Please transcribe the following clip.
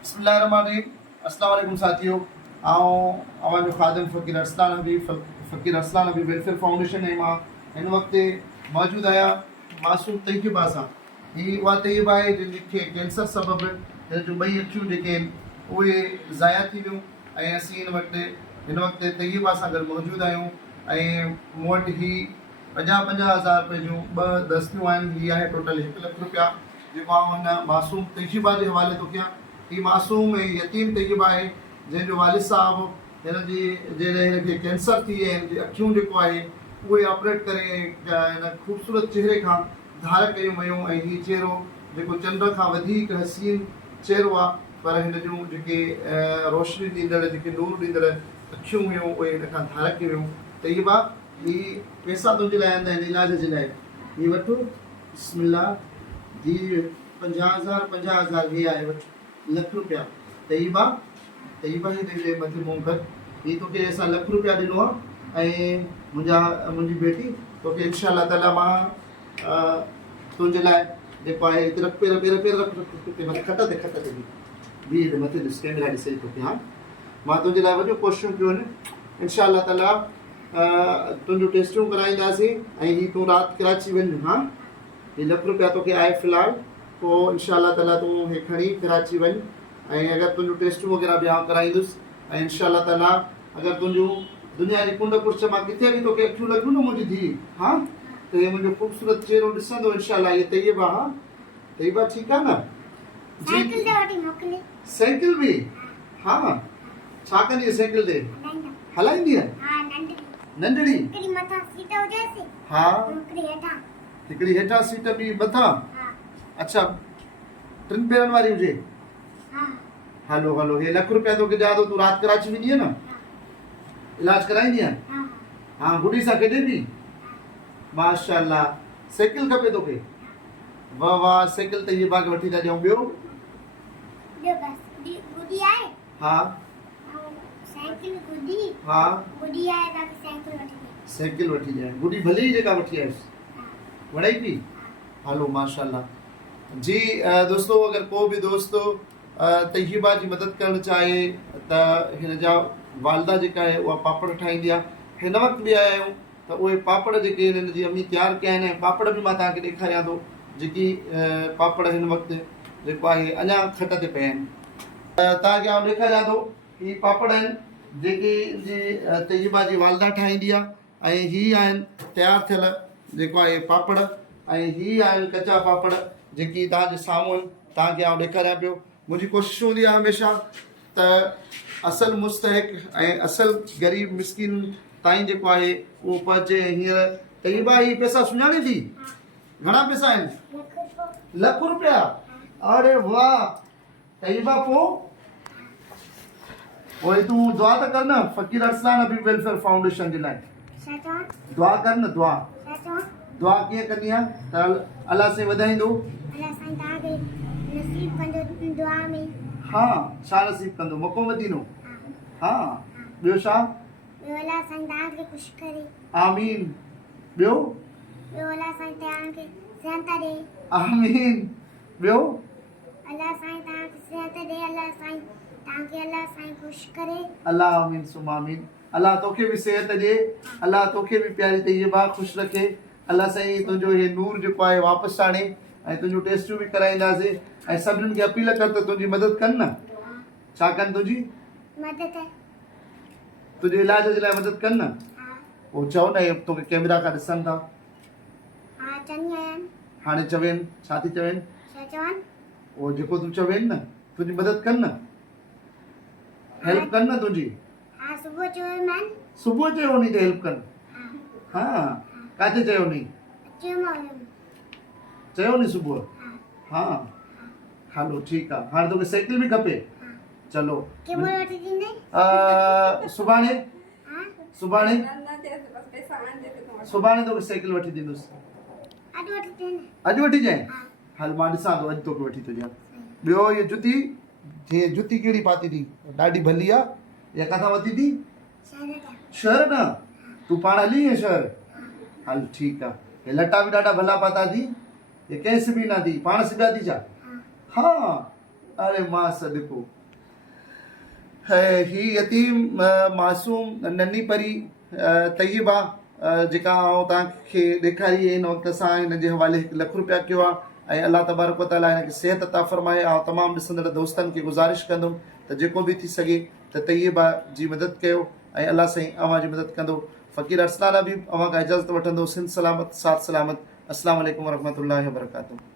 बिस्मिल्लाहिर्रहमानिर्रहीम। अस्सलाम वालेकुम साथियों। आवाज़ खादिम फ़कीर अरसलान हबीब वेलफेयर फाउंडेशन है मां इन वक्त मौजूद आया मासूम तय्यबा सां। ही उहा तय्यबा आहे जिनखे कैंसर सबब हिन जूं ॿई अखियूं जेके आहिनि उहे ज़ाया थी वियूं ऐं असीं हिन वक्त तय्यबा सां गॾु मौजूद आहियूं ऐं मूं वटि ही 50,000 रुपए जूं ॿ दस्तियूं आहिनि। हीअ आहे टोटल 1 लख रुपया जेको आउं हिन मासूम तय्यबा जे हवाले थो कयां। ही मासूम ऐं यतीम तय्यबा आहे जंहिंजो वालिद साहब हिन जी जॾहिं हिनखे कैंसर थी विया आहिनि, अखियूं जेको आहे उहे ऑपरेट करे हिन ख़ूबसूरत चहिरे खां धार कयूं वियूं ऐं हीउ चहिरो जेको चंड खां वधीक हसीन चहिरो आहे, पर हिन जूं जेके रोशनी ॾींदड़ जेके नूर ॾींदड़ अखियूं हुयूं उहे हिन खां धार कयूं वियूं। तय्यबा ही पैसा तुंहिंजे लाइ आंदा आहिनि इलाज जे लाइ, ही वठो बिस्मिल्लाह जी 50,000 ही आहे, वठो 1 लख रुपया। तय्यबा ही तुंहिंजे मथे मुंहुं कर, ही तोखे असां 1 लख रुपया ॾिनो आहे ऐं मुंहिंजी बेटी तोखे इंशाअल्लाह ताला मां तुंहिंजे लाइ जेको आहे हिते रख पेर रख मथे खट ते बि मथे ॾिस कैमरा ॾिसे तोखे। हा, मां तुंहिंजे लाइ वॾियूं कोशिशूं कयूं आहिनि इंशाअल्लाह ताला। तुंहिंजूं टेस्टियूं कराईंदासीं ऐं ही तूं राति कराची वञ। हा, ही 1 लख रुपया तोखे आहे फ़िलहालु, पोइ इंशाअल्लाह ताला तूं हे खणी कराची वञ ऐं अगरि तुंहिंजूं टेस्टियूं वग़ैरह बि आउं कराईंदुसि ऐं इंशाअल्लाह ताला अगरि तुंहिंजूं दुनिया जी कुंड कुर्छ मां किथे बि तोखे अखियूं लॻियूं न मुंहिंजी धीउ, हा, त हे मुंहिंजो ख़ूबसूरत चहिरो ॾिसंदो इंशाअल्लाह। ये तय्यबा, हा तय्यबा ठीकु आहे न जी? साइकिल बि? हा, छा कंदी आहे साइकिल ते? हलाईंदी आहे? नंढड़ी? हा, हिकिड़ी हेठां सीट बि मथां? अच्छा, 3 पेरनि वारी हुजे? हलो हे 1 लख रुपया तोखे ॾियां थो, तूं राति कराची वेंदी न इलाज कराईंदी आहे? हा, गुॾी सां केॾे बि? माशाअल्लाह। साइकिल खपे तोखे? वाह वाह, साइकिल तय्यबा खे वठी था ॾियूं। ॿियो? हा, हा, साइकिल वठी ॾियां। गुॾी भली ई जेका वठी आयसि वणे पई? हलो माशाअल्लाह जी। दोस्तों, अगर को भी दोस्त तय्यबा जी मदद करण चाहे त हिन जा वालदा जेका आहे उहा पापड़ ठाहींदी आहे। हिन वक़्तु बि आया आहियूं त उहे पापड़ जेके हिन जी अम्मी तयारु कया आहिनि, पापड़ बि मां तव्हांखे ॾेखारियां थो, जेकी पापड़ हिन वक़्तु जेको आहे अञा खट ते पिया आहिनि। तव्हांखे आउं ॾेखारियां थो, ही पापड़ आहिनि जेके जी तय्यबा जी वालदा ठाहींदी आहे ऐं ही आहिनि तयारु थियल जेको आहे पापड़ ऐं ही आहिनि कचा पापड़ जेकी तव्हांजे साम्हूं आहिनि, तव्हांखे आउं ॾेखारियां पियो। मुंहिंजी कोशिशि हूंदी आहे हमेशह त असल मुस्तहिक ऐं असल ग़रीब मिसकिन ताईं जेको आहे उहो पहुचे। हींअर तय्यबा ही पैसा सुञाणे थी? घणा पैसा आहिनि? 1 लख रुपया? अरे वाह तय्यबा। पोइ तूं दुआ त कर न फ़कीर अरसलान हबीब वेलफेयर फाउंडेशन जे लाइ। दुआ कर न। दुआ कीअं कंदी आहे त अलाह से वधाईंदो? हा, छा नसीब कंदो? मको मदीनो? हा, ॿियो छा? आमीन। ॿियो? आमीन। ॿियो? अल्लाह आमीन सुमा आमीन। अल्लाह तोखे बि सेहत ॾे, अल्लाह तोखे बि प्यारी तय्यबा ख़ुशि रखे। अल्लाह साईं तुंहिंजो हे नूर जेको आहे वापसि आणे ऐं तुंहिंजूं टेस्टियूं बि कराईंदासीं ऐं सभिनीनि खे अपील कर त तुंहिंजी मदद कनि न। छा कनि? तुंहिंजी मदद, तुंहिंजे इलाज जे लाइ मदद कनि न। पोइ चओ न, तोखे कैमरा खां ॾिसनि था। हाणे चवेनि छा थी चवेनि? उहो जेको तूं चवेनि न, तुंहिंजी मदद कनि न, हेल्प कनि न तुंहिंजी। सुबुह चयो नी त हेल्प कनि। हा, काथे चयो नी? चयो नी सुबुह? हा, हलो ठीकु आहे। हाणे तोखे साइकिल बि खपे? चलो सुभाणे तोखे साइकिल वठी ॾींदुसि। अॼु वठी ॾियां? हल मां ॾिसां थो, अॼु तोखे वठी थो ॾियां। ॿियो ये जुती कहिड़ी पाती थी? ॾाढी भली आहे। या किथां वरिती थी? शहर न? तूं पाण हली आहे शहर? हल ठीकु आहे। हे लटा बि ॾाढा भला पाता थी, ये कंहिं सिबी न थी? पाण सिबिया थी छा? हा, अरे मां सदको ही यतीम मासूम नन्ही परी तय्यबा जेका आउं तव्हांखे ॾेखारी हिन वक़्त सां हिन जे हवाले ₹1,00,000 कयो आहे ऐं अलाह तबारक व तआला हिनखे सिहत अता फ़रमाए। ऐं तमामु ॾिसंदड़ दोस्तनि खे गुज़ारिश कंदुमि त जेको बि थी सघे त तय्यबा जी मदद कयो ऐं अलाह साईं अव्हां जी मदद कंदो। फ़क़ीर अरसलान हबीब अव्हां खां इजाज़त वठंदो। सिंध सलामत, साथ सलामत। अस्सलाम वालेकुम वरहमतुल्लाहि वबरकातुहू।